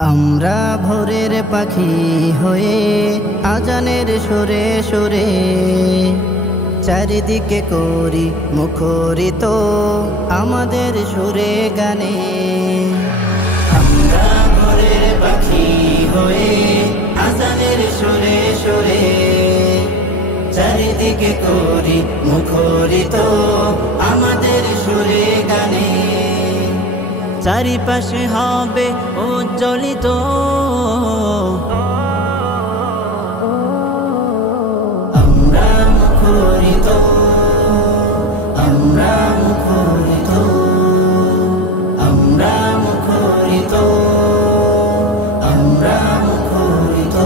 আমরা ভোরের পাখি হয়ে আজানের সুরে সুরে চারিদিকে করি মুখরিত আমাদের সুরে গানে। আমরা ভোরের পাখি হয়ে আজানের সুরে সুরে চারিদিকে করি মুখরিত আমাদের সুরে গানে। চারিপাশে হবে উজ্জ্বলিত আমরা মুখরিত, আমরা মুখরিত, আমরা মুখরিত, আমরা মুখরিত।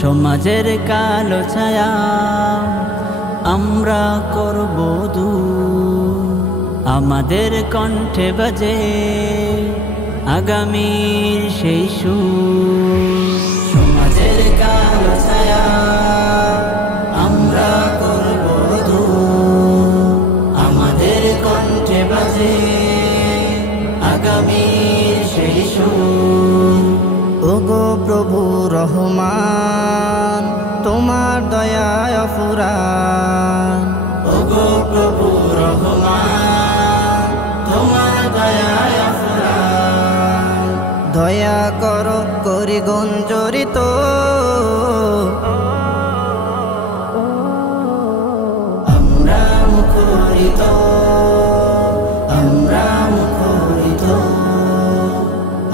সমাজের কালো ছায়া আমরা করব দূর, আমাদের কণ্ঠে বাজে আগামীর সেই সুর। সমাজের কালো ছায়া আমরা করব দূর, আমাদের কণ্ঠে বাজে আগামীর সেই সুর। ওগো প্রভু রহমান তোমার দয়ায় অফুরান, ওগো প্রভু রহমান তোমার দয়ায় অফুরান। দয়া করো করি গঞ্জরিত আমরা মুখরিত, আমরা মুখরিত,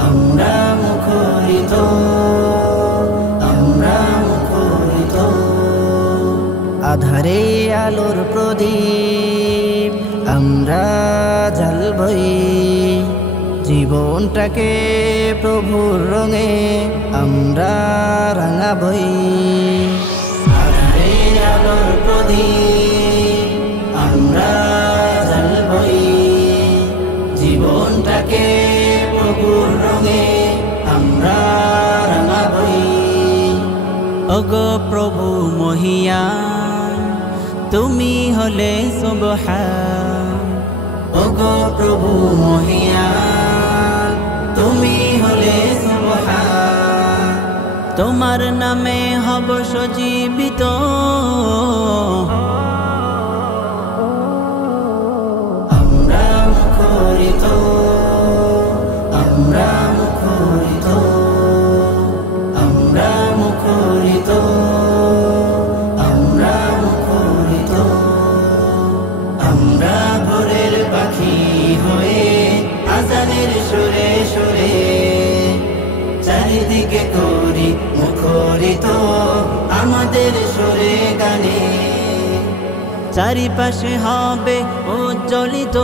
আমরা মুখরিত, আমরা মুখরিত। আধারে আলোর প্রদীপ আমরা জ্বালবই, জীবনটাকে প্রভুর রঙে আমরা রাঙাবই। আধারে আলোর প্রদীপ আমরা জ্বালবই, জীবনটাকে প্রভুর রঙে আমরা রাঙাবই। ওগো প্রভু মহিয়ান তুমি হলে সুবহান, ওগো প্রভু মহিয়ান তুমি হলে সুবহান। তোমার নামে হব সজীবিত আমরা মুখরিত, আমরা মুখরিত, আমরা মুখরিত, আমরা মুখরিত। আমরা ভোরের পাখি হয়ে আজানের সুরে সুরে চারিদিকে করি মুখরিত আমাদের সুরে গানে। চারিপাশে হবে উজ্জ্বলিত